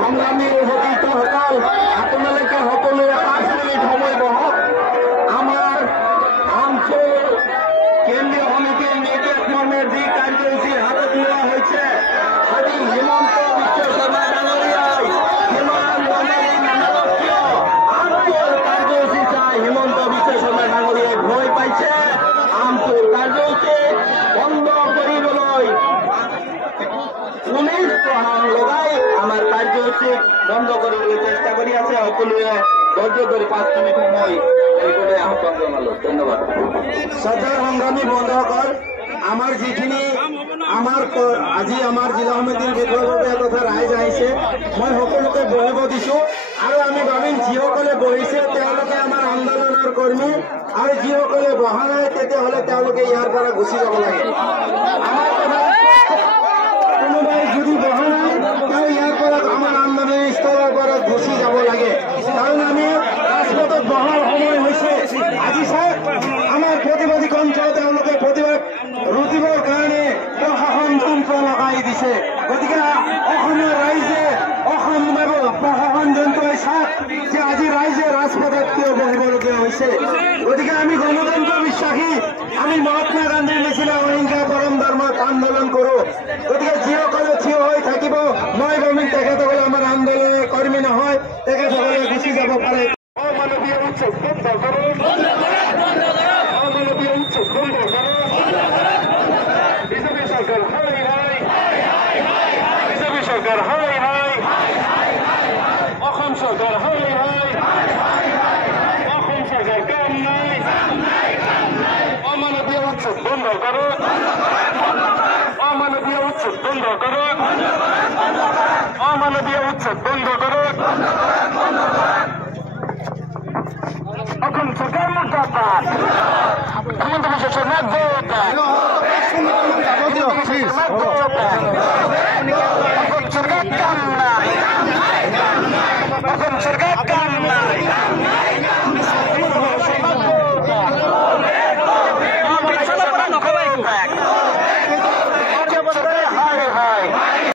সংগ্ৰামী উপকৃতসকল আপোনালোকে সকলোৱে 5 মিনিট সময় বহক। আমাৰ অঞ্চল কেন্দ্ৰীয় সমিতিৰ নিৰ্দেশ মৰ্মে যি কাৰ্যসূচী হাতত লোৱা হৈছে, আজি হিমন্ত বিশ্ব শৰ্মা ডাঙৰীয়াই কিমান বঙালী নানালক্ষ্য আমটোৰ কাৰ্যসূচী চাই হিমন্ত বিশ্ব শৰ্মা ডাঙৰীয়াই ভয় পাইছে। আমটোৰ কাৰ্যসূচী বন্ধ কৰিবলৈ পুলিচ প্ৰশাসন লগাই আমাৰ কাৰ্যসূচী বন্ধ কৰিবলৈ চেষ্টা কৰি আছে। সকলোৱে ধৈৰ্য ধৰি 5 মিনিট সময় এইদৰে আহ্বান জনালো। ধন্যবাদ। শ্ৰদ্ধাৰ সংগ্ৰামী বন্ধুসকল, আমাৰ যিখিনি আজি আমাৰ জিলা সমিতিৰ বিষয়ববীয়া তথা ৰাইজ আহিছে, মই সকলোকে বহিব দিছো। আৰু আমি ভাবিম যিসকলে বহিছে তেওঁলোকে আমাৰ আন্দোলনৰ কৰ্মী, আৰু যিসকলে বহা নাই তেতিয়াহ'লে তেওঁলোকে ইয়াৰ পৰা গুচি যাব লাগে। কোনোবাই যদি বহা নাই তেওঁ ইয়াৰ পৰা আমাৰ আন্দোলন স্থলৰ পৰা গুচি যাব লাগে। কাৰণ আমি ৰাজপথত বহাৰ সময় হৈছে। আজি চাওক আমাৰ প্ৰতিবাদী কণ্ঠ তেওঁলোকে প্ৰতিবাদ ৰুটিবৰ কাৰণে প্ৰশাসন তন্ত্ৰ লগাই দিছে। গতিকে অসমৰ ৰাইজে প্ৰশাসন যন্ত্ৰই চাওক যে আজি ৰাইজে ৰাজপথত কিয় বহিবলগীয়া হৈছে। গতিকে আমি গণতন্ত্ৰ বিশ্বাসী, আমি মহাত্মা গান্ধীৰ নিচিনা অহিংসা পৰম ধৰ্মত আন্দোলন কৰো। গতিকে যিসকলে থিয় হৈ থাকিব, মই ভাবিম তেখেতসকলে আমাৰ আন্দোলনৰ কৰ্মী নহয়, তেখেতসকলে গুচি যাব পাৰে। অমানৱীয় উচ্ছেদ বন্ধ কৰক, অমানৱীয় উচ্ছেদ বন্ধ কৰক। বিজেপি চৰকাৰ হয় নাই, বিজেপি চৰকাৰ হয় নাই, অসম চৰকাৰ হয় নাই, অসম চৰকাৰ কাম নাই। অমানৱীয় উচ্ছেদ বন্ধ কৰক, অমানৱীয় উচ্ছেদ বন্ধ কৰক, অমানৱীয় উচ্ছেদ বন্ধ কৰক। অসম চৰকাৰ মুৰ্দাবাদ, হিমন্ত বিশ্ব শৰ্মা মুৰ্দাবাদ।